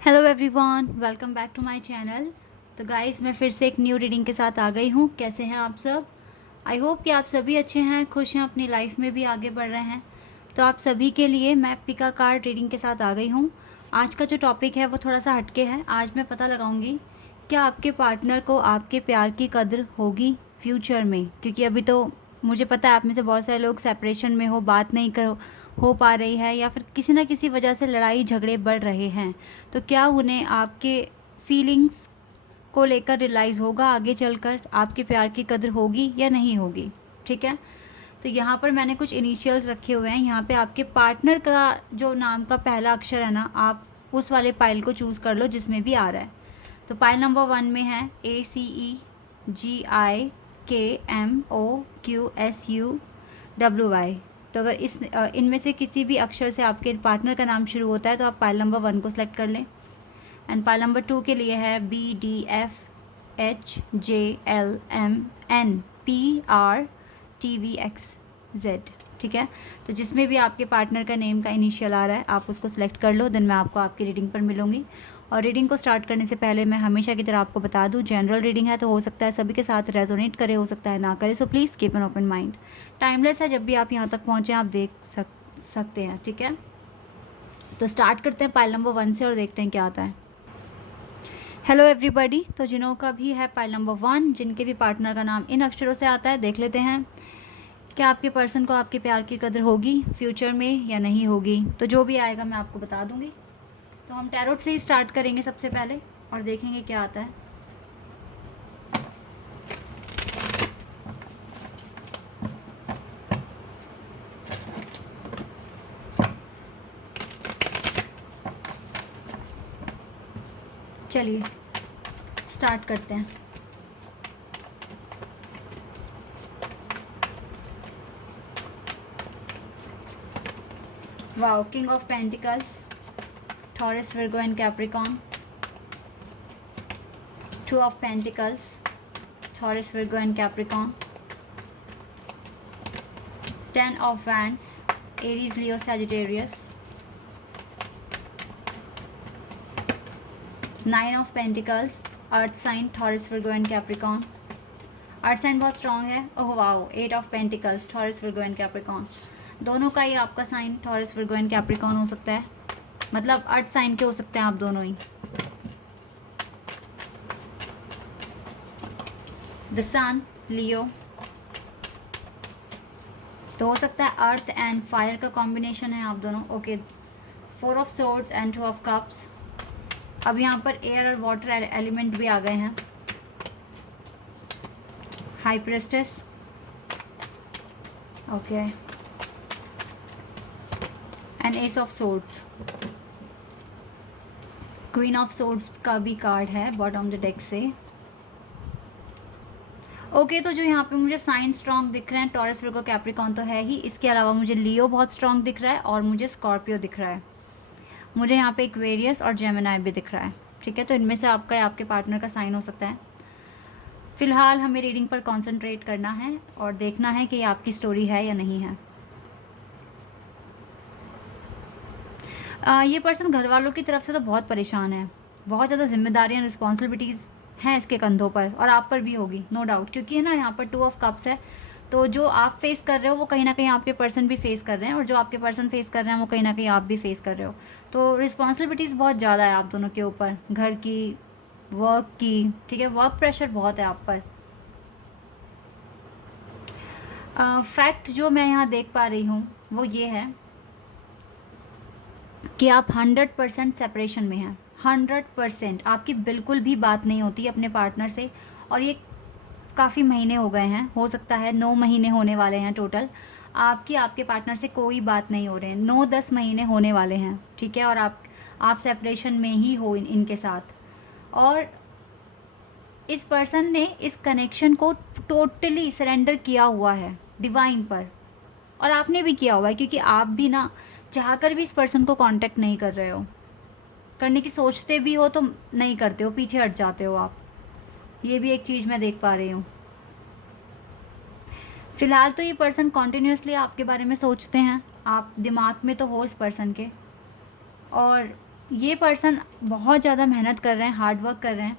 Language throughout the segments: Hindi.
Hello everyone, welcome back to my channel. तो गाइस, मैं फिर से एक न्यू रीडिंग के साथ आ गई हूँ। कैसे हैं आप सब? आई होप कि आप सभी अच्छे हैं, खुश हैं, अपनी लाइफ में भी आगे बढ़ रहे हैं। तो आप सभी के लिए मैं पिका कार्ड रीडिंग के साथ आ गई हूँ। आज का जो टॉपिक है वो थोड़ा सा हटके है। आज मैं पता लगाऊंगी क्या आपके पार्टनर को आपके प्यार की कद्र होगी फ्यूचर में, क्योंकि अभी तो मुझे पता है आप में से बहुत सारे लोग सेपरेशन में हो, बात नहीं कर हो पा रही है, या फिर किसी ना किसी वजह से लड़ाई झगड़े बढ़ रहे हैं। तो क्या उन्हें आपके फीलिंग्स को लेकर रियलाइज़ होगा आगे चलकर, आपके प्यार की कद्र होगी या नहीं होगी? ठीक है। तो यहाँ पर मैंने कुछ इनिशियल्स रखे हुए हैं। यहाँ पे आपके पार्टनर का जो नाम का पहला अक्षर है ना, आप उस वाले पाइल को चूज़ कर लो जिसमें भी आ रहा है। तो पाइल नंबर 1 में है ACEGIKMOQSUWY। तो अगर इनमें से किसी भी अक्षर से आपके पार्टनर का नाम शुरू होता है तो आप पाइल नंबर 1 को सिलेक्ट कर लें। एंड पाइल नंबर 2 के लिए है BDFHJLMNPRTVXZ। ठीक है। तो जिसमें भी आपके पार्टनर का नेम का इनिशियल आ रहा है आप उसको सिलेक्ट कर लो। देन मैं आपको आपकी रीडिंग पर मिलूंगी। और रीडिंग को स्टार्ट करने से पहले मैं हमेशा की तरह आपको बता दूं, जनरल रीडिंग है तो हो सकता है सभी के साथ रेजोनेट करे, हो सकता है ना करे। So please keep an open mind. Timeless है, जब भी आप यहाँ तक पहुँचें आप देख सकते हैं। ठीक है। तो स्टार्ट करते हैं पाइल नंबर 1 से और देखते हैं क्या आता है। Hello everybody. तो जिनों का भी है पाइल नंबर 1, जिनके भी पार्टनर का नाम इन अक्षरों से आता है, देख लेते हैं क्या आपके पर्सन को आपके प्यार की कदर होगी फ्यूचर में या नहीं होगी। तो जो भी आएगा मैं आपको बता दूंगी। तो हम टैरोट से ही स्टार्ट करेंगे सबसे पहले और देखेंगे क्या आता है। चलिए स्टार्ट करते हैं। Wow, king of pentacles, Taurus, Virgo and Capricorn. 2 of Pentacles, Taurus, Virgo and Capricorn. 10 of Wands, Aries, Leo, Sagittarius. 9 of Pentacles, Earth sign, Taurus, Virgo and Capricorn. Earth sign बहुत strong है। Oh wow, 8 of Pentacles, Taurus, Virgo and Capricorn. दोनों का ही आपका sign Taurus, Virgo and Capricorn हो सकता है, मतलब अर्थ साइन के हो सकते हैं आप दोनों ही। द सन, लियो, तो हो सकता है अर्थ एंड फायर का कॉम्बिनेशन है आप दोनों। Okay. 4 of swords and 2 of cups. अब यहाँ पर एयर और वाटर एलिमेंट भी आ गए हैं। High प्रेस्टेस, okay, and S of swords. Queen of swords का भी कार्ड है बॉटम द डेक से। ओके। तो जो यहाँ पे मुझे साइन स्ट्रॉन्ग दिख रहे हैं, टॉरस, विर्गो, कैप्रिकॉर्न तो है ही, इसके अलावा मुझे लियो बहुत स्ट्रॉन्ग दिख रहा है और मुझे स्कॉर्पियो दिख रहा है। मुझे यहाँ पे एक्वेरियस और जेमिनाई भी दिख रहा है। ठीक है। तो इनमें से आपका या आपके पार्टनर का साइन हो सकता है। फिलहाल हमें रीडिंग पर कॉन्सेंट्रेट करना है और देखना है कि ये आपकी स्टोरी है या नहीं है। ये पर्सन घर वालों की तरफ से तो बहुत परेशान है, बहुत ज़्यादा जिम्मेदारियाँ, रिस्पॉन्सिबिलिटीज़ हैं इसके कंधों पर, और आप पर भी होगी नो डाउट, क्योंकि है ना यहाँ पर 2 ऑफ कप्स है। तो जो आप फेस कर रहे हो वो कहीं ना कहीं आपके पर्सन भी फेस कर रहे हैं, और जो आपके पर्सन फेस कर रहे हैं वो कहीं ना कहीं आप भी फेस कर रहे हो। तो रिस्पॉन्सिबिलिटीज़ बहुत ज़्यादा है आप दोनों के ऊपर, घर की, वर्क की। ठीक है। वर्क प्रेशर बहुत है आप पर। फैक्ट जो मैं यहाँ देख पा रही हूँ वो ये है कि आप 100% सेपरेशन में हैं। 100% आपकी बिल्कुल भी बात नहीं होती अपने पार्टनर से, और ये काफ़ी महीने हो गए हैं, हो सकता है 9 महीने होने वाले हैं टोटल। आपके पार्टनर से कोई बात नहीं हो रहे हैं, 9-10 महीने होने वाले हैं। ठीक है। और आप सेपरेशन में ही हो इनके साथ, और इस पर्सन ने इस कनेक्शन को टोटली सरेंडर किया हुआ है डिवाइन पर, और आपने भी किया हुआ है, क्योंकि आप भी ना चाहकर भी इस पर्सन को कांटेक्ट नहीं कर रहे हो। करने की सोचते भी हो तो नहीं करते हो, पीछे हट जाते हो आप। ये भी एक चीज़ मैं देख पा रही हूँ। फ़िलहाल तो ये पर्सन कॉन्टीन्यूसली आपके बारे में सोचते हैं, आप दिमाग में तो हो इस पर्सन के, और ये पर्सन बहुत ज़्यादा मेहनत कर रहे हैं, हार्ड वर्क कर रहे हैं,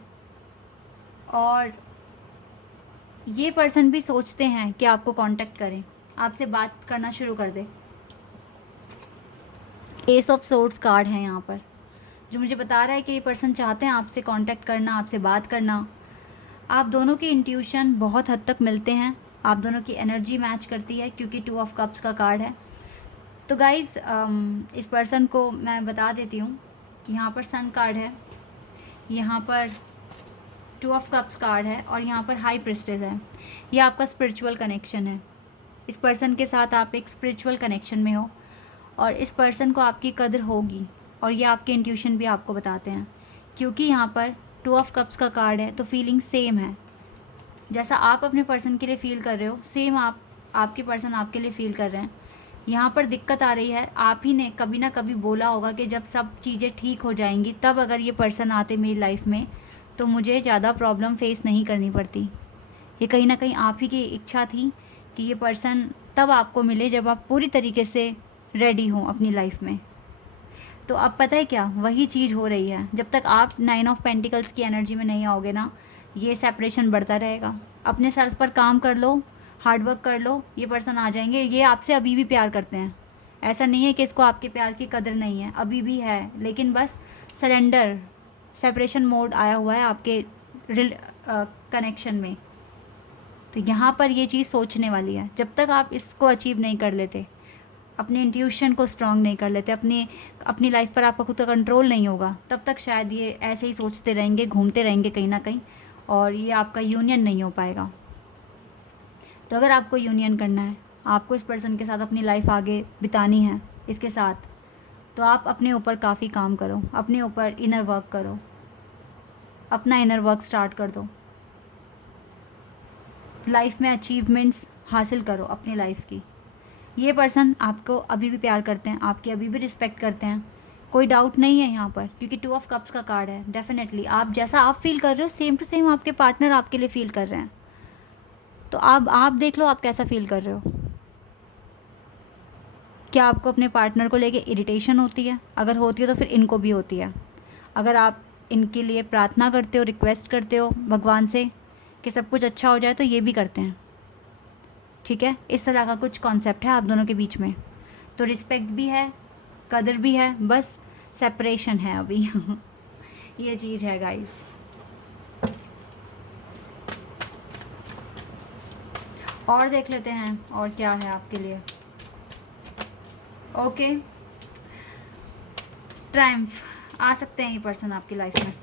और ये पर्सन भी सोचते हैं कि आपको कांटेक्ट करें, आपसे बात करना शुरू कर दें। एस ऑफ सोर्ड्स कार्ड है यहाँ पर, जो मुझे बता रहा है कि ये पर्सन चाहते हैं आपसे कांटेक्ट करना, आपसे बात करना। आप दोनों की इंट्यूशन बहुत हद तक मिलते हैं, आप दोनों की एनर्जी मैच करती है, क्योंकि 2 ऑफ कप्स का कार्ड है। तो गाइज़ इस पर्सन को मैं बता देती हूँ, यहाँ पर सन कार्ड है, यहाँ पर 2 ऑफ कप्स कार्ड है, और यहाँ पर हाई प्रिस्टेस है। ये आपका स्पिरिचुअल कनेक्शन है। इस पर्सन के साथ आप एक स्पिरिचुअल कनेक्शन में हो, और इस पर्सन को आपकी कदर होगी, और ये आपके इंट्यूशन भी आपको बताते हैं, क्योंकि यहाँ पर 2 ऑफ कप्स का कार्ड है। तो फीलिंग सेम है, जैसा आप अपने पर्सन के लिए फ़ील कर रहे हो, सेम आपके पर्सन आपके लिए फ़ील कर रहे हैं। यहाँ पर दिक्कत आ रही है, आप ही ने कभी ना कभी बोला होगा कि जब सब चीज़ें ठीक हो जाएंगी तब अगर ये पर्सन आते मेरी लाइफ में तो मुझे ज़्यादा प्रॉब्लम फेस नहीं करनी पड़ती। ये कहीं ना कहीं आप ही की इच्छा थी कि ये पर्सन तब आपको मिले जब आप पूरी तरीके से रेडी हों अपनी लाइफ में। तो अब पता है क्या, वही चीज़ हो रही है। जब तक आप 9 ऑफ पेंटिकल्स की एनर्जी में नहीं आओगे ना, ये सेपरेशन बढ़ता रहेगा। अपने सेल्फ पर काम कर लो, हार्ड वर्क कर लो, ये पर्सन आ जाएंगे। ये आपसे अभी भी प्यार करते हैं, ऐसा नहीं है कि इसको आपके प्यार की कदर नहीं है, अभी भी है, लेकिन बस सरेंडर सेपरेशन मोड आया हुआ है आपके कनेक्शन में। तो यहाँ पर ये चीज़ सोचने वाली है। जब तक आप इसको अचीव नहीं कर लेते, अपने इंट्यूशन को स्ट्रॉन्ग नहीं कर लेते, अपनी लाइफ पर आपका खुद का कंट्रोल नहीं होगा, तब तक शायद ये ऐसे ही सोचते रहेंगे, घूमते रहेंगे कहीं ना कहीं, और ये आपका यूनियन नहीं हो पाएगा। तो अगर आपको यूनियन करना है, आपको इस पर्सन के साथ अपनी लाइफ आगे बितानी है इसके साथ, तो आप अपने ऊपर काफ़ी काम करो, अपने ऊपर इनर वर्क करो, अपना इनर वर्क स्टार्ट कर दो, लाइफ में अचीवमेंट्स हासिल करो अपनी लाइफ की। ये पर्सन आपको अभी भी प्यार करते हैं, आपकी अभी भी रिस्पेक्ट करते हैं, कोई डाउट नहीं है यहाँ पर, क्योंकि 2 ऑफ कप्स का कार्ड है। डेफिनेटली आप जैसा आप फील कर रहे हो सेम टू सेम आपके पार्टनर आपके लिए फ़ील कर रहे हैं। तो आप देख लो आप कैसा फ़ील कर रहे हो। क्या आपको अपने पार्टनर को लेके इरिटेशन होती है? अगर होती है तो फिर इनको भी होती है। अगर आप इनके लिए प्रार्थना करते हो, रिक्वेस्ट करते हो भगवान से कि सब कुछ अच्छा हो जाए, तो ये भी करते हैं। ठीक है, इस तरह का कुछ कॉन्सेप्ट है आप दोनों के बीच में। तो रिस्पेक्ट भी है, कदर भी है, बस सेपरेशन है अभी ये चीज़ है गाइस। और देख लेते हैं और क्या है आपके लिए। ओके, ट्रायम्फ आ सकते हैं ये पर्सन आपकी लाइफ में।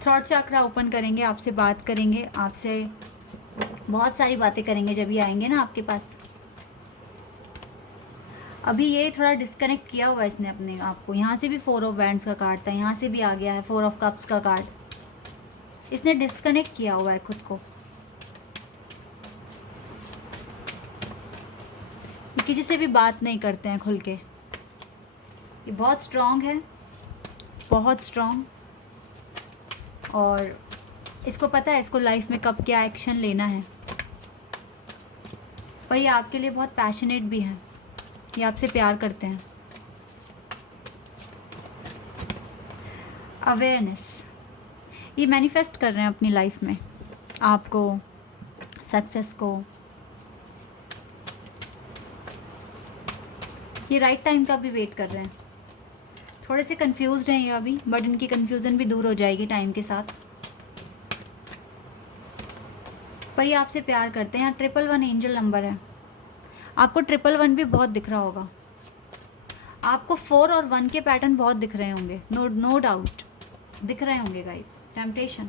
थ्रॉट चक्रा ओपन करेंगे, आपसे बात करेंगे, आपसे बहुत सारी बातें करेंगे जब ये आएंगे ना आपके पास। अभी ये थोड़ा डिस्कनेक्ट किया हुआ है इसने अपने आप को। यहाँ से भी 4 ऑफ वैंड्स का कार्ड था, यहाँ से भी आ गया है 4 ऑफ कप्स का कार्ड। इसने डिस्कनेक्ट किया हुआ है खुद को। ये किसी से भी बात नहीं करते हैं खुल के। ये बहुत स्ट्रॉन्ग है, बहुत स्ट्रॉन्ग, और इसको पता है इसको लाइफ में कब क्या एक्शन लेना है। पर ये आपके लिए बहुत पैशनेट भी है, ये आपसे प्यार करते हैं। अवेयरनेस, ये मैनिफेस्ट कर रहे हैं अपनी लाइफ में आपको, सक्सेस को। ये राइट टाइम का भी वेट कर रहे हैं। थोड़े से कंफ्यूज्ड हैं ये अभी, बट इनकी कंफ्यूजन भी दूर हो जाएगी टाइम के साथ। पर ये आपसे प्यार करते हैं। यहाँ 111 एंजल नंबर है, आपको 111 भी बहुत दिख रहा होगा। आपको 4 और 1 के पैटर्न बहुत दिख रहे होंगे, नो डाउट दिख रहे होंगे गाइस। टेम्पटेशन,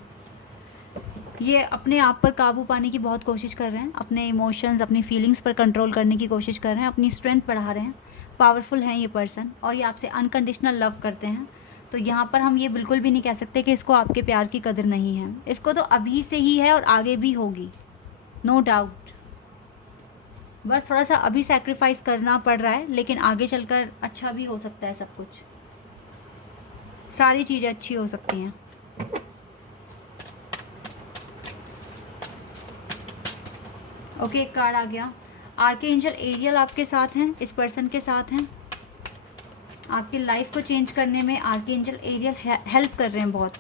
ये अपने आप पर काबू पाने की बहुत कोशिश कर रहे हैं, अपने इमोशंस, अपनी फीलिंग्स पर कंट्रोल करने की कोशिश कर रहे हैं, अपनी स्ट्रेंथ बढ़ा रहे हैं। पावरफुल हैं ये पर्सन, और ये आपसे अनकंडीशनल लव करते हैं। तो यहाँ पर हम ये बिल्कुल भी नहीं कह सकते कि इसको आपके प्यार की कदर नहीं है। इसको तो अभी से ही है और आगे भी होगी, नो डाउट। बस थोड़ा सा अभी सैक्रिफाइस करना पड़ रहा है, लेकिन आगे चलकर अच्छा भी हो सकता है। सब कुछ, सारी चीज़ें अच्छी हो सकती हैं। ओके, एक कार्ड आ गया, आर्कएंजल एरियल आपके साथ हैं, इस पर्सन के साथ हैं। आपकी लाइफ को चेंज करने में आर्कएंजल एरियल हेल्प कर रहे हैं बहुत।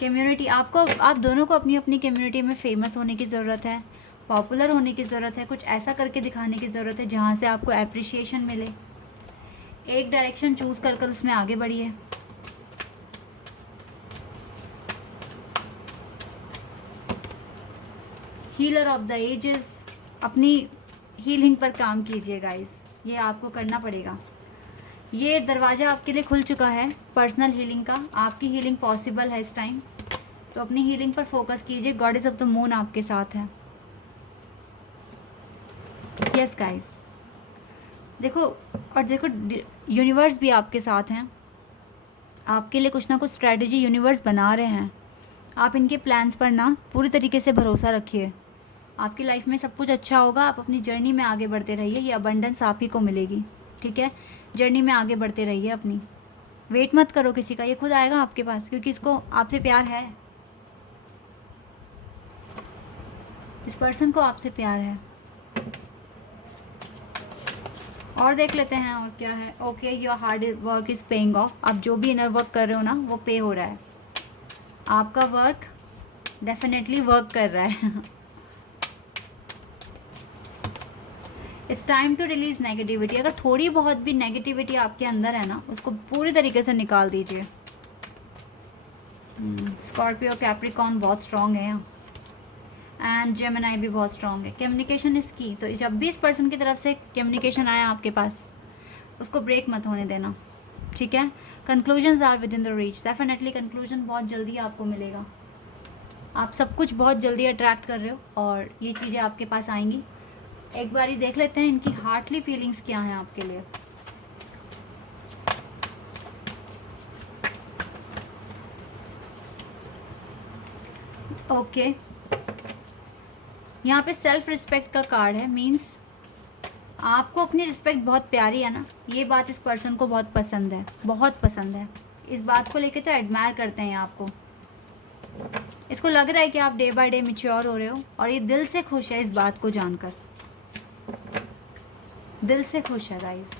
कम्युनिटी, आप दोनों को अपनी अपनी कम्युनिटी में फेमस होने की ज़रूरत है, पॉपुलर होने की ज़रूरत है, कुछ ऐसा करके दिखाने की ज़रूरत है जहाँ से आपको एप्रिसिएशन मिले। एक डायरेक्शन चूज़ कर उसमें आगे बढ़िए। हीलर ऑफ द एजेस, अपनी हीलिंग पर काम कीजिए गाइस, ये आपको करना पड़ेगा। ये दरवाज़ा आपके लिए खुल चुका है पर्सनल हीलिंग का, आपकी हीलिंग पॉसिबल है इस टाइम, तो अपनी हीलिंग पर फोकस कीजिए। गॉडेस ऑफ द मून आपके साथ है। यस गाइस, देखो यूनिवर्स भी आपके साथ हैं। आपके लिए कुछ ना कुछ स्ट्रेटजी यूनिवर्स बना रहे हैं। आप इनके प्लान्स पर ना पूरी तरीके से भरोसा रखिए। आपकी लाइफ में सब कुछ अच्छा होगा। आप अपनी जर्नी में आगे बढ़ते रहिए, ये अबंडेंस आप ही को मिलेगी। ठीक है, जर्नी में आगे बढ़ते रहिए अपनी। वेट मत करो किसी का, ये खुद आएगा आपके पास, क्योंकि इसको आपसे प्यार है। इस पर्सन को आपसे प्यार है। और देख लेते हैं और क्या है। Okay, your hard work is paying off. आप जो भी इनर वर्क कर रहे हो ना, वो पे हो रहा है। आपका वर्क डेफिनेटली वर्क कर रहा है। It's time to release negativity. अगर थोड़ी बहुत भी नेगेटिविटी आपके अंदर है ना, उसको पूरी तरीके से निकाल दीजिए। स्कॉर्पियो, कैप्रिकॉर्न बहुत स्ट्रॉन्ग है यहाँ, एंड जेमिनाई भी बहुत स्ट्रॉन्ग है। कम्युनिकेशन इज़ की। तो जब भी इस पर्सन की तरफ से कम्युनिकेशन आया आपके पास, उसको ब्रेक मत होने देना। ठीक है, conclusions are within the reach. Definitely conclusion बहुत जल्दी आपको मिलेगा। आप सब कुछ बहुत जल्दी अट्रैक्ट कर रहे हो और ये चीज़ें आपके पास आएंगी। एक बारी देख लेते हैं इनकी हार्टली फीलिंग्स क्या हैं आपके लिए। ओके, यहाँ पे सेल्फ रिस्पेक्ट का कार्ड है। मीन्स आपको अपनी रिस्पेक्ट बहुत प्यारी है ना, ये बात इस पर्सन को बहुत पसंद है, बहुत पसंद है। इस बात को लेकर तो एडमायर करते हैं आपको। इसको लग रहा है कि आप डे बाय डे मैच्योर हो रहे हो, और ये दिल से खुश है इस बात को जानकर, दिल से खुश है गाइस।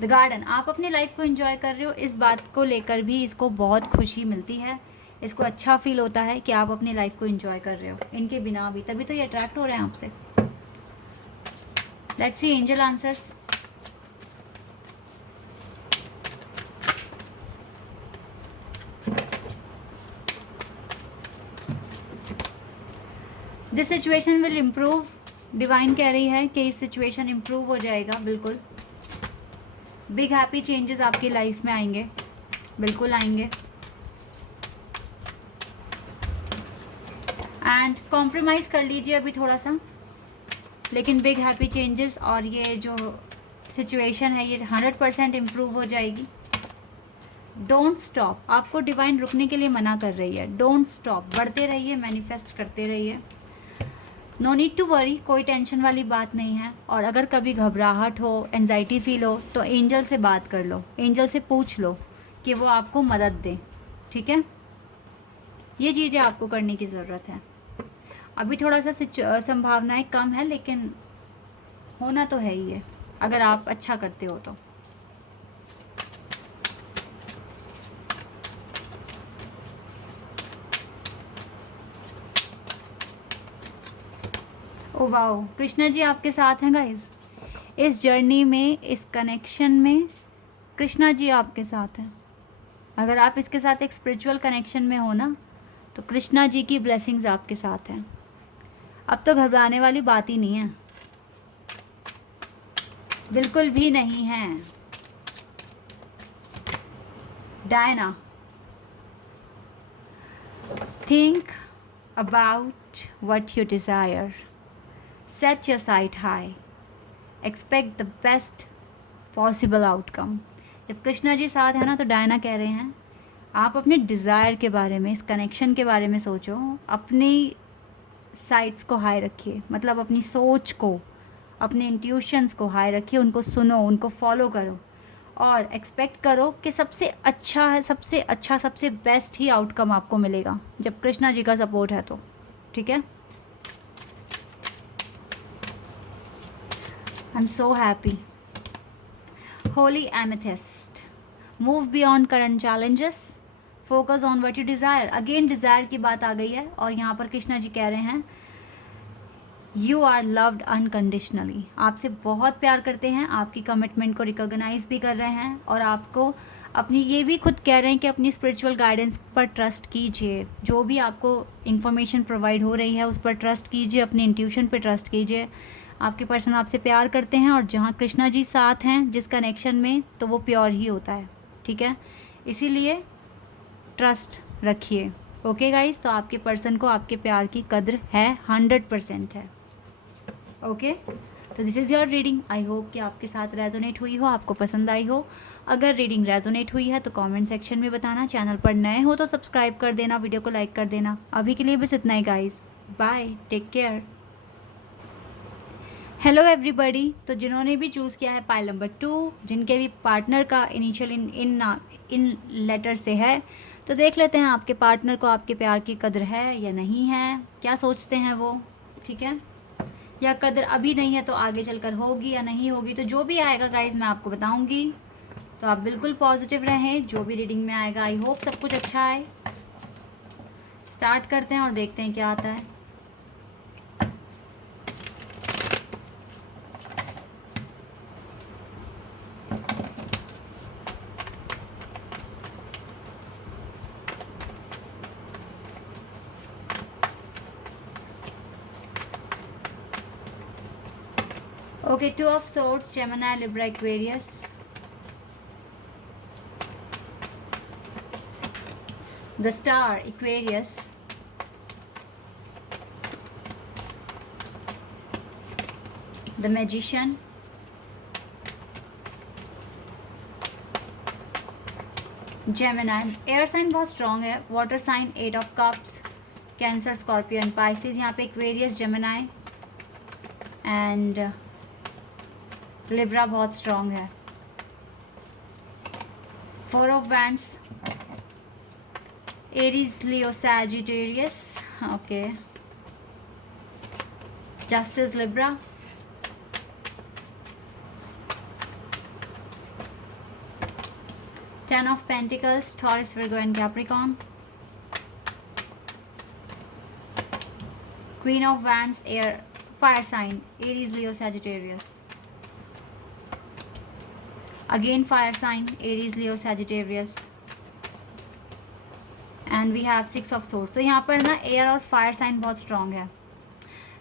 द गार्डन, आप अपनी लाइफ को एंजॉय कर रहे हो, इस बात को लेकर भी इसको बहुत खुशी मिलती है। इसको अच्छा फील होता है कि आप अपनी लाइफ को एंजॉय कर रहे हो इनके बिना भी, तभी तो ये अट्रैक्ट हो रहे हैं आपसे। Let's see angel answers. This situation will improve. Divine कह रही है कि इस सिचुएशन इम्प्रूव हो जाएगा, बिल्कुल। बिग हैप्पी चेंजेस आपकी लाइफ में आएंगे, बिल्कुल आएंगे। एंड कॉम्प्रोमाइज़ कर लीजिए अभी थोड़ा सा, लेकिन बिग हैप्पी चेंजेस और ये जो सिचुएशन है ये 100% इम्प्रूव हो जाएगी। डोंट स्टॉप, आपको डिवाइन रुकने के लिए मना कर रही है। डोंट स्टॉप, बढ़ते रहिए, मैनिफेस्ट करते रहिए। नो नीड टू वरी, कोई टेंशन वाली बात नहीं है। और अगर कभी घबराहट हो, एंजाइटी फील हो, तो एंजल से बात कर लो, एंजल से पूछ लो कि वो आपको मदद दें। ठीक है, ये चीज़ें आपको करने की ज़रूरत है। अभी थोड़ा सा संभावनाएं कम है, लेकिन होना तो है ही है अगर आप अच्छा करते हो तो। ओ वाओ, कृष्णा जी आपके साथ हैं गाइस। इस जर्नी में, इस कनेक्शन में कृष्णा जी आपके साथ हैं। अगर आप इसके साथ एक स्पिरिचुअल कनेक्शन में हो ना, तो कृष्णा जी की ब्लेसिंग्स आपके साथ हैं। अब तो घबराने वाली बात ही नहीं है, बिल्कुल भी नहीं है। Diana, think about what you desire, set your site high, expect the best possible outcome. जब कृष्णा जी साथ है ना, तो डायना कह रहे हैं आप अपने डिज़ायर के बारे में, इस कनेक्शन के बारे में सोचो, अपनी साइट्स को हाई रखिए, मतलब अपनी सोच को, अपने इंट्यूशंस को हाई रखिए, उनको सुनो, उनको फॉलो करो और एक्सपेक्ट करो कि सबसे अच्छा है, सबसे अच्छा, सबसे बेस्ट ही आउटकम आपको मिलेगा जब कृष्णा जी का सपोर्ट है तो। ठीक है, I am so happy. Holi amethyst, move beyond current challenges, focus on what you desire. Again desire की बात आ गई है और यहाँ पर कृष्णा जी कह रहे हैं यू आर लव्ड अनकंडीशनली। आपसे बहुत प्यार करते हैं, आपकी कमिटमेंट को रिकॉग्नाइज भी कर रहे हैं और आपको अपनी ये भी खुद कह रहे हैं कि अपनी स्पिरिचुअल गाइडेंस पर ट्रस्ट कीजिए। जो भी आपको इंफॉर्मेशन प्रोवाइड हो रही है उस पर ट्रस्ट कीजिए, अपनी इंट्यूशन पर ट्रस्ट कीजिए। आपके पर्सन आपसे प्यार करते हैं और जहाँ कृष्णा जी साथ हैं जिस कनेक्शन में, तो वो प्योर ही होता है, ठीक है। इसीलिए ट्रस्ट रखिए। ओके गाइस, तो आपके पर्सन को आपके प्यार की कद्र है, 100% है। ओके, तो this is your reading. I hope कि आपके साथ रेजोनेट हुई हो, आपको पसंद आई हो। अगर रीडिंग रेजोनेट हुई है तो कमेंट सेक्शन में बताना। चैनल पर नए हो तो सब्सक्राइब कर देना, वीडियो को लाइक कर देना। अभी के लिए बस इतना ही guys, bye, take care. Hello everybody. तो जिन्होंने भी चूज़ किया है पाइल नंबर 2, जिनके भी पार्टनर का इनिशियल इन लेटर से है, तो देख लेते हैं आपके पार्टनर को आपके प्यार की कद्र है या नहीं है, क्या सोचते हैं वो, ठीक है। या कद्र अभी नहीं है तो आगे चलकर होगी या नहीं होगी, तो जो भी आएगा गाइज मैं आपको बताऊंगी। तो आप बिल्कुल पॉजिटिव रहें, जो भी रीडिंग में आएगा। आई होप सब कुछ अच्छा आए। स्टार्ट करते हैं और देखते हैं क्या आता है। Okay, Two of Swords, Gemini, Libra, Aquarius. The Star, Aquarius. The Magician. Gemini, air sign बहुत स्ट्रॉन्ग है। Water sign, 8 of cups, Cancer, Scorpion, Pisces. यहाँ पे एक्वेरियस, जेमिनाई एंड लिब्रा बहुत स्ट्रॉन्ग है। 4 of wands, Aries, Leo, Sagittarius, okay, justice, Libra, Ten of Pentacles, Taurus, Virgo and Capricorn, Queen of Wands, air, fire sign, Aries, Leo, Sagittarius. Again fire sign, Aries, Leo, Sagittarius. And we have 6 of Swords. तो यहाँ पर ना एयर और फायर साइन बहुत स्ट्रॉन्ग है।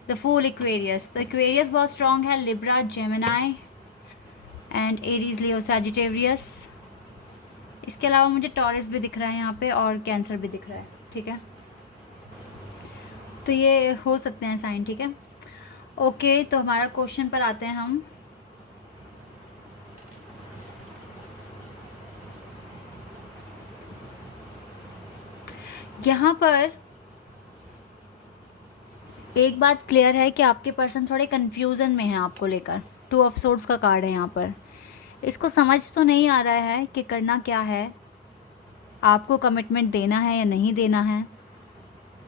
The fool, Aquarius. तो Aquarius बहुत स्ट्रॉन्ग है, Libra, Gemini and Aries, Leo, Sagittarius. इसके अलावा मुझे टॉरस भी दिख रहा है यहाँ पे और कैंसर भी दिख रहा है, ठीक है। तो ये हो सकते हैं साइन, ठीक है। ओके, तो हमारा क्वेश्चन पर आते हैं हम। यहाँ पर एक बात क्लियर है कि आपके पर्सन थोड़े कंफ्यूजन में हैं आपको लेकर। 2 ऑफ सोर्ड्स का कार्ड है यहाँ पर। इसको समझ तो नहीं आ रहा है कि करना क्या है, आपको कमिटमेंट देना है या नहीं देना है,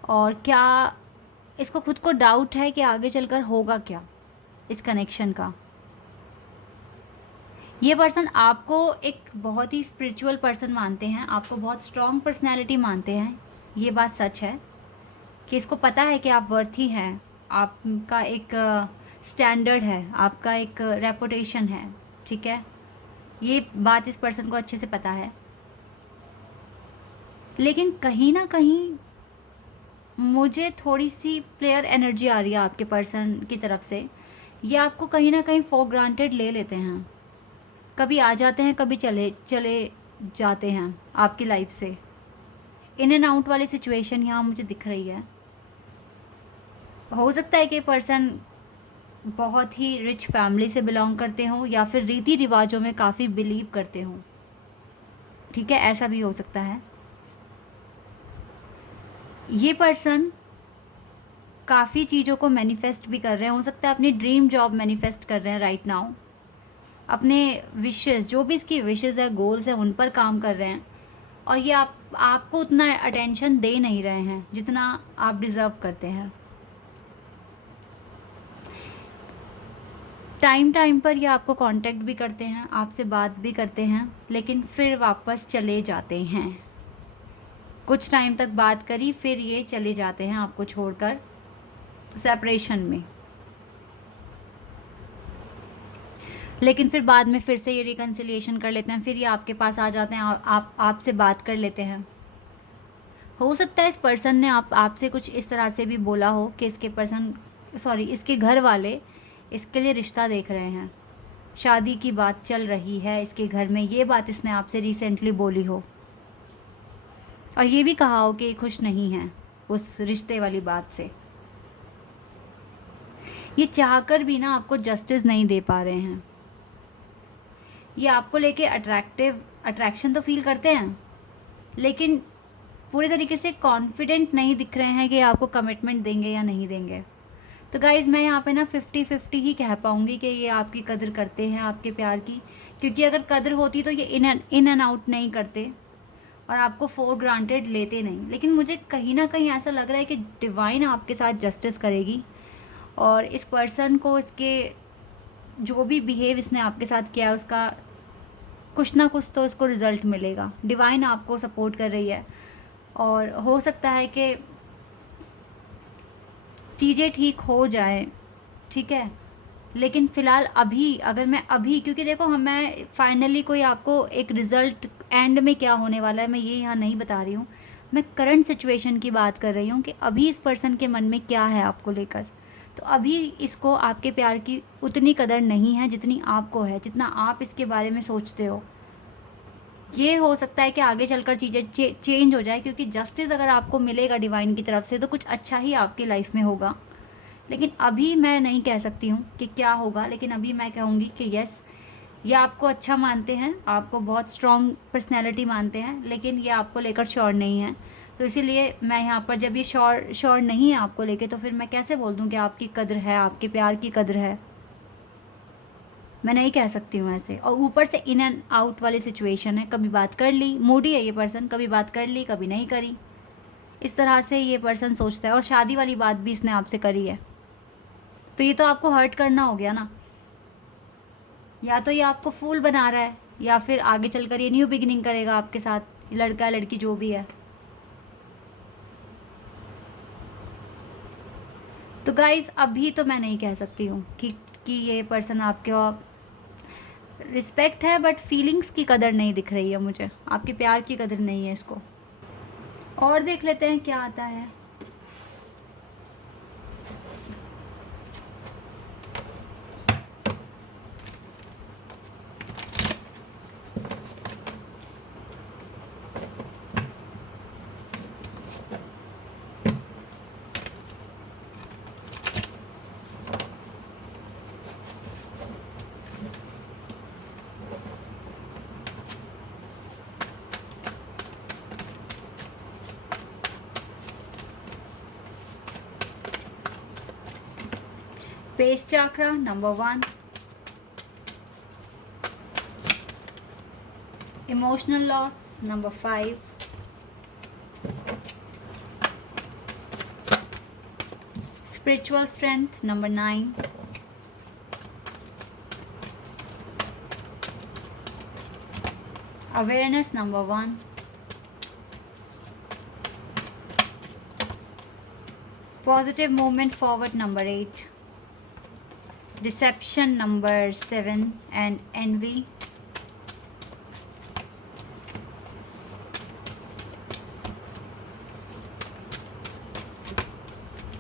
और क्या इसको खुद को डाउट है कि आगे चलकर होगा क्या इस कनेक्शन का। ये पर्सन आपको एक बहुत ही स्पिरिचुअल पर्सन मानते हैं, आपको बहुत स्ट्रॉन्ग पर्सनैलिटी मानते हैं। ये बात सच है कि इसको पता है कि आप वर्थी हैं, आपका एक स्टैंडर्ड है, आपका एक रेपुटेशन है, ठीक है। ये बात इस पर्सन को अच्छे से पता है। लेकिन कहीं ना कहीं मुझे थोड़ी सी प्लेयर एनर्जी आ रही है आपके पर्सन की तरफ से। ये आपको कहीं ना कहीं फॉर ग्रांटेड ले लेते हैं, कभी आ जाते हैं, कभी चले चले जाते हैं आपकी लाइफ से। इन एंड आउट वाली सिचुएशन यहाँ मुझे दिख रही है। हो सकता है कि पर्सन बहुत ही रिच फैमिली से बिलोंग करते हों या फिर रीति रिवाजों में काफ़ी बिलीव करते हों, ठीक है, ऐसा भी हो सकता है। ये पर्सन काफ़ी चीज़ों को मैनिफेस्ट भी कर रहे हैं। हो सकता है अपनी ड्रीम जॉब मैनिफेस्ट कर रहे हैं राइट नाउ, अपने विशेस, जो भी इसकी विशेस है, गोल्स है, उन पर काम कर रहे हैं। और ये आपको उतना अटेंशन दे नहीं रहे हैं जितना आप डिज़र्व करते हैं। टाइम टाइम पर ये आपको कांटेक्ट भी करते हैं, आपसे बात भी करते हैं, लेकिन फिर वापस चले जाते हैं। कुछ टाइम तक बात करी, फिर ये चले जाते हैं आपको छोड़कर सेपरेशन में। लेकिन फिर बाद में फिर से ये रिकन्सिलिएशन कर लेते हैं, फिर ये आपके पास आ जाते हैं, आपसे बात कर लेते हैं। हो सकता है इस पर्सन ने आपसे कुछ इस तरह से भी बोला हो कि इसके घर वाले इसके लिए रिश्ता देख रहे हैं, शादी की बात चल रही है इसके घर में, ये बात इसने आपसे रिसेंटली बोली हो, और ये भी कहा हो कि खुश नहीं है उस रिश्ते वाली बात से। ये चाहकर भी ना आपको जस्टिस नहीं दे पा रहे हैं। ये आपको लेके अट्रैक्शन तो फील करते हैं, लेकिन पूरे तरीके से कॉन्फिडेंट नहीं दिख रहे हैं कि आपको कमिटमेंट देंगे या नहीं देंगे। तो गाइज़ मैं यहाँ पे ना 50-50 ही कह पाऊँगी कि ये आपकी कदर करते हैं, आपके प्यार की, क्योंकि अगर कदर होती तो ये इन एंड आउट नहीं करते और आपको फॉर ग्रांटेड लेते नहीं। लेकिन मुझे कहीं ना कहीं ऐसा लग रहा है कि डिवाइन आपके साथ जस्टिस करेगी, और इस पर्सन को इसके जो भी बिहेव इसने आपके साथ किया है उसका कुछ ना कुछ तो इसको रिज़ल्ट मिलेगा। डिवाइन आपको सपोर्ट कर रही है, और हो सकता है कि चीज़ें ठीक हो जाए, ठीक है। लेकिन फ़िलहाल अभी क्योंकि देखो मैं फाइनली कोई आपको एक रिज़ल्ट एंड में क्या होने वाला है मैं ये यहाँ नहीं बता रही हूँ। मैं करंट सिचुएशन की बात कर रही हूँ कि अभी इस पर्सन के मन में क्या है आपको लेकर। तो अभी इसको आपके प्यार की उतनी कदर नहीं है जितनी आपको है, जितना आप इसके बारे में सोचते हो। ये हो सकता है कि आगे चलकर चीज़ें चेंज हो जाए, क्योंकि जस्टिस अगर आपको मिलेगा डिवाइन की तरफ से तो कुछ अच्छा ही आपकी लाइफ में होगा। लेकिन अभी मैं नहीं कह सकती हूँ कि क्या होगा, लेकिन अभी मैं कहूँगी कि यस, ये आपको अच्छा मानते हैं, आपको बहुत स्ट्रॉन्ग पर्सनैलिटी मानते हैं, लेकिन ये आपको लेकर श्योर नहीं है। तो इसीलिए मैं यहाँ पर जब ये श्योर नहीं है आपको लेके, तो फिर मैं कैसे बोल दूँ कि आपकी कदर है, आपके प्यार की कदर है। मैं नहीं कह सकती हूँ ऐसे। और ऊपर से इन एंड आउट वाली सिचुएशन है, कभी बात कर ली, मूडी है ये पर्सन, कभी बात कर ली कभी नहीं करी, इस तरह से ये पर्सन सोचता है। और शादी वाली बात भी इसने आपसे करी है, तो ये तो आपको हर्ट करना हो गया ना। या तो ये आपको फूल बना रहा है, या फिर आगे चलकर ये न्यू बिगिनिंग करेगा आपके साथ, लड़का लड़की जो भी है। तो गाइज़ अभी तो मैं नहीं कह सकती हूँ कि ये पर्सन आपके रिस्पेक्ट है, बट फीलिंग्स की कदर नहीं दिख रही है मुझे, आपके प्यार की कदर नहीं है इसको। और देख लेते हैं क्या आता है। Base chakra, number 1. Emotional loss, number 5. Spiritual strength, number 9. Awareness, number 1. Positive movement forward, number 8. Deception, number 7. And envy.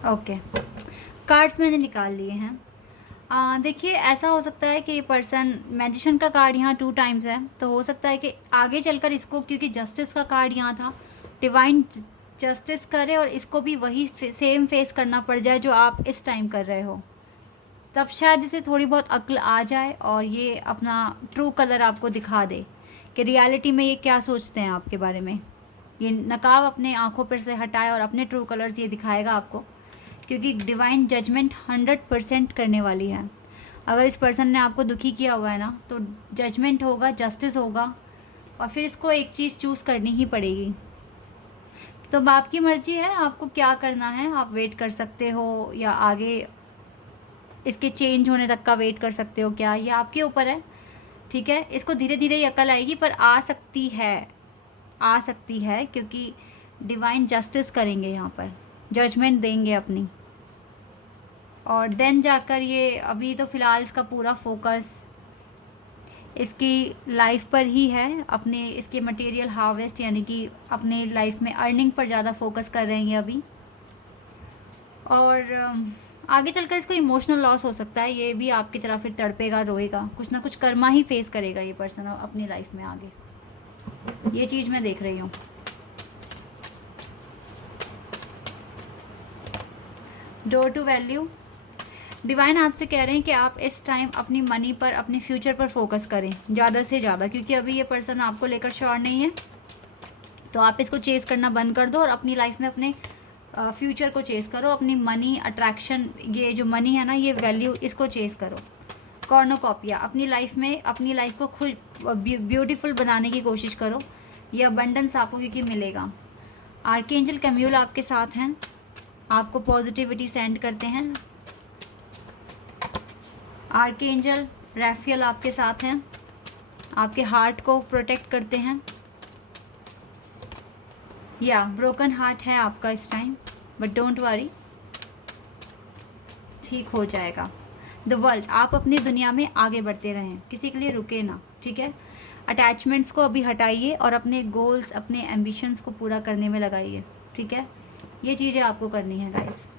Okay, cards मैंने निकाल लिए हैं। देखिए ऐसा हो सकता है कि ये पर्सन, मैजिशियन का कार्ड यहाँ 2 टाइम्स है, तो हो सकता है कि आगे चलकर इसको, क्योंकि जस्टिस का कार्ड यहाँ था, डिवाइन जस्टिस करे और इसको भी वही सेम फेस करना पड़ जाए जो आप इस टाइम कर रहे हो। तब शायद इसे थोड़ी बहुत अक्ल आ जाए और ये अपना ट्रू कलर आपको दिखा दे कि रियलिटी में ये क्या सोचते हैं आपके बारे में। ये नकाब अपने आँखों पर से हटाए और अपने ट्रू कलर्स ये दिखाएगा आपको, क्योंकि डिवाइन जजमेंट 100% करने वाली है। अगर इस पर्सन ने आपको दुखी किया हुआ है ना, तो जजमेंट होगा, जस्टिस होगा, और फिर इसको एक चीज़ चूज़ करनी ही पड़ेगी। तो अब आपकी मर्जी है आपको क्या करना है। आप वेट कर सकते हो या आगे इसके चेंज होने तक का वेट कर सकते हो क्या, ये आपके ऊपर है। ठीक है, इसको धीरे धीरे ही अकल आएगी, पर आ सकती है, आ सकती है, क्योंकि डिवाइन जस्टिस करेंगे यहाँ पर, जजमेंट देंगे अपनी। और देन जाकर ये, अभी तो फ़िलहाल इसका पूरा फोकस इसकी लाइफ पर ही है, अपने इसके मटेरियल हार्वेस्ट यानी कि अपने लाइफ में अर्निंग पर ज़्यादा फोकस कर रहे हैं अभी। और आगे चलकर इसको इमोशनल लॉस हो सकता है, ये भी आपकी तरह फिर तड़पेगा, रोएगा, कुछ ना कुछ कर्मा ही फेस करेगा ये पर्सन अपनी लाइफ में आगे, ये चीज़ मैं देख रही हूँ। डोर टू वैल्यू, डिवाइन आपसे कह रहे हैं कि आप इस टाइम अपनी मनी पर, अपनी फ्यूचर पर फोकस करें ज़्यादा से ज़्यादा, क्योंकि अभी ये पर्सन आपको लेकर श्योर नहीं है। तो आप इसको चेस करना बंद कर दो और अपनी लाइफ में अपने फ्यूचर को चेस करो, अपनी मनी अट्रैक्शन, ये जो मनी है ना, ये वैल्यू, इसको चेस करो। कॉर्नोकॉपिया, अपनी लाइफ में अपनी लाइफ को खुद ब्यूटीफुल बनाने की कोशिश करो, ये अबंडेंस आपको क्योंकि मिलेगा। आर्कएंजल कैम्यूल आपके साथ हैं, आपको पॉजिटिविटी सेंड करते हैं। आर्कएंजल रैफियल आपके साथ हैं, आपके हार्ट को प्रोटेक्ट करते हैं। या ब्रोकन हार्ट है आपका इस टाइम, बट डोंट वरी, ठीक हो जाएगा। द वर्ल्ड, आप अपनी दुनिया में आगे बढ़ते रहें, किसी के लिए रुके ना। ठीक है, अटैचमेंट्स को अभी हटाइए और अपने गोल्स, अपने एम्बिशंस को पूरा करने में लगाइए। ठीक है, ये चीज़ें आपको करनी है गाइस।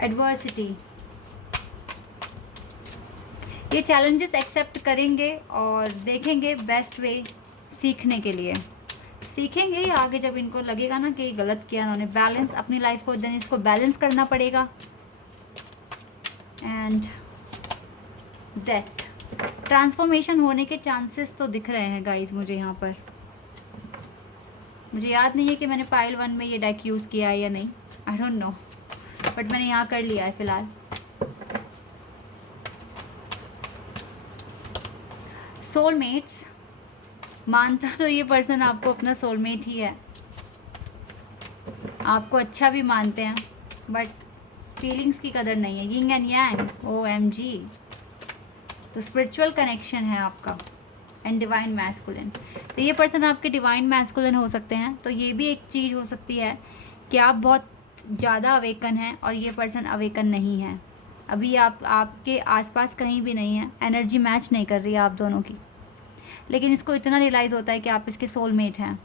एडवर्सिटी, ये चैलेंजेस एक्सेप्ट करेंगे और देखेंगे बेस्ट वे सीखने के लिए, सीखेंगे आगे जब इनको लगेगा ना कि गलत किया इन्होंने। बैलेंस, अपनी लाइफ को देन इसको बैलेंस करना पड़ेगा। एंड डेथ, ट्रांसफॉर्मेशन होने के चांसेस तो दिख रहे हैं गाइस मुझे यहाँ पर। मुझे याद नहीं है कि मैंने पाइल 1 में ये डेक यूज़ किया है या नहीं, आई डोंट नो, बट मैंने यहाँ कर लिया है फ़िलहाल। सोलमेट्स, मानता तो ये पर्सन आपको अपना सोलमेट ही है, आपको अच्छा भी मानते हैं, बट फीलिंग्स की कदर नहीं है। यिंग एंड यांग, OMG, तो स्पिरिचुअल कनेक्शन है आपका। एंड डिवाइन मैस्कुलिन, तो ये पर्सन आपके डिवाइन मैस्कुलिन हो सकते हैं। तो ये भी एक चीज़ हो सकती है कि आप बहुत ज़्यादा अवेकन हैं और ये पर्सन अवेकन नहीं है अभी, आप आपके आसपास कहीं भी नहीं है, एनर्जी मैच नहीं कर रही है आप दोनों की, लेकिन इसको इतना रियलाइज़ होता है कि आप इसके सोलमेट हैं।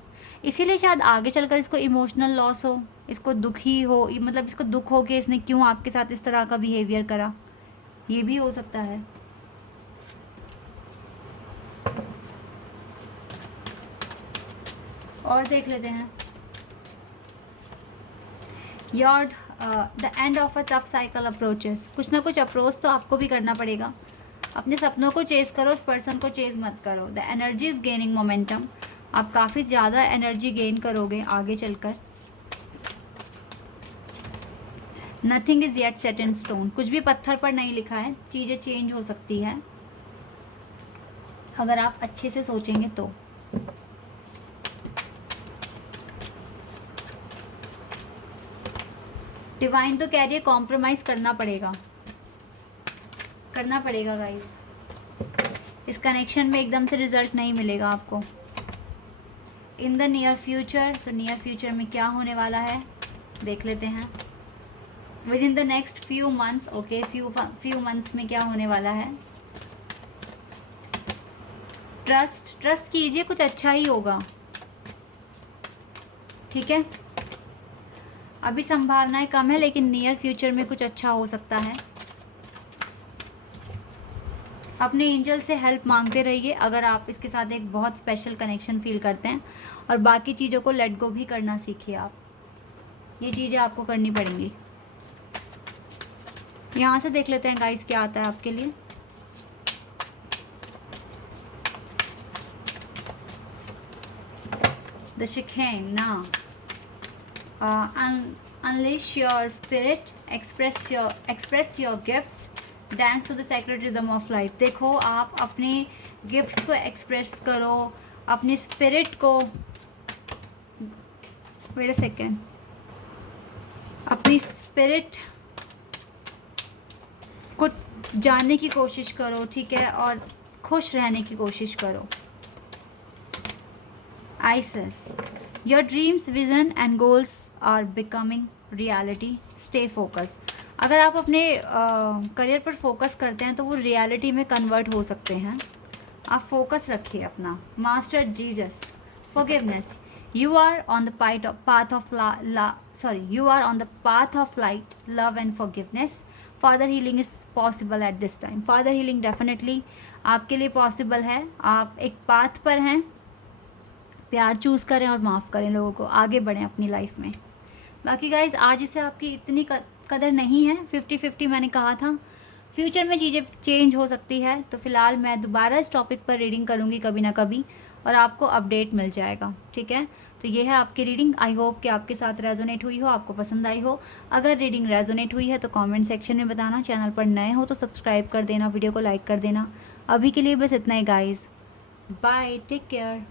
इसीलिए शायद आगे चलकर इसको इमोशनल लॉस हो, इसको दुखी हो, मतलब इसको दुख हो कि इसने क्यों आपके साथ इस तरह का बिहेवियर करा, ये भी हो सकता है। और देख लेते हैं, your the end of a tough cycle approaches, कुछ ना कुछ अप्रोच तो आपको भी करना पड़ेगा। अपने सपनों को चेस करो, उस पर्सन को चेस मत करो। The energy is gaining momentum, आप काफ़ी ज़्यादा एनर्जी गेन करोगे आगे चलकर। Nothing is yet set in stone, कुछ भी पत्थर पर नहीं लिखा है, चीज़ें चेंज हो सकती है अगर आप अच्छे से सोचेंगे तो। डिवाइन तो कह रही है कॉम्प्रोमाइज़ करना पड़ेगा, करना पड़ेगा गाइस, इस कनेक्शन में एकदम से रिजल्ट नहीं मिलेगा आपको इन द नियर फ्यूचर। तो नियर फ्यूचर में क्या होने वाला है देख लेते हैं। With in the next few months, okay, few months में क्या होने वाला है। ट्रस्ट कीजिए, कुछ अच्छा ही होगा। ठीक है, अभी संभावनाएं कम है, लेकिन नियर फ्यूचर में कुछ अच्छा हो सकता है। अपने एंजल से हेल्प मांगते रहिए अगर आप इसके साथ एक बहुत स्पेशल कनेक्शन फील करते हैं, और बाकी चीज़ों को लेट गो भी करना सीखिए आप, ये चीज़ें आपको करनी पड़ेंगी। यहाँ से देख लेते हैं गाइस क्या आता है आपके लिए। द शिखेन ना, unleash your spirit, express your gifts, dance to the sacred rhythm of life। देखो, आप अपने गिफ्ट्स को एक्सप्रेस करो, अपने स्पिरिट को वेट अ सेकेंड। अपनी स्पिरिट को जानने की कोशिश करो, ठीक है, और खुश रहने की कोशिश करो। Ices, your dreams, vision and goals are becoming reality, stay focus. अगर आप अपने करियर पर फोकस करते हैं तो वो रियलिटी में कन्वर्ट हो सकते हैं। आप फोकस रखिए अपना। Master Jesus, forgiveness, you are on the path of you are on the path of light, love and forgiveness. Father healing is possible at this time. Father healing definitely आपके लिए पॉसिबल है। आप एक पाथ पर हैं, प्यार चूज़ करें और माफ़ करें लोगों को, आगे बढ़ें अपनी लाइफ में। बाकी गाइज आज से आपकी इतनी कदर नहीं है, 50-50 मैंने कहा था। फ्यूचर में चीज़ें चेंज हो सकती है, तो फ़िलहाल मैं दोबारा इस टॉपिक पर रीडिंग करूँगी कभी ना कभी और आपको अपडेट मिल जाएगा, ठीक है। तो ये है आपकी रीडिंग। आई होप कि आपके साथ रेजोनेट हुई हो, आपको पसंद आई हो। अगर रीडिंग रेजोनेट हुई है तो कमेंट सेक्शन में बताना। चैनल पर नए हो तो सब्सक्राइब कर देना, वीडियो को लाइक कर देना। अभी के लिए बस इतना ही गाइज़, बाय, टेक केयर।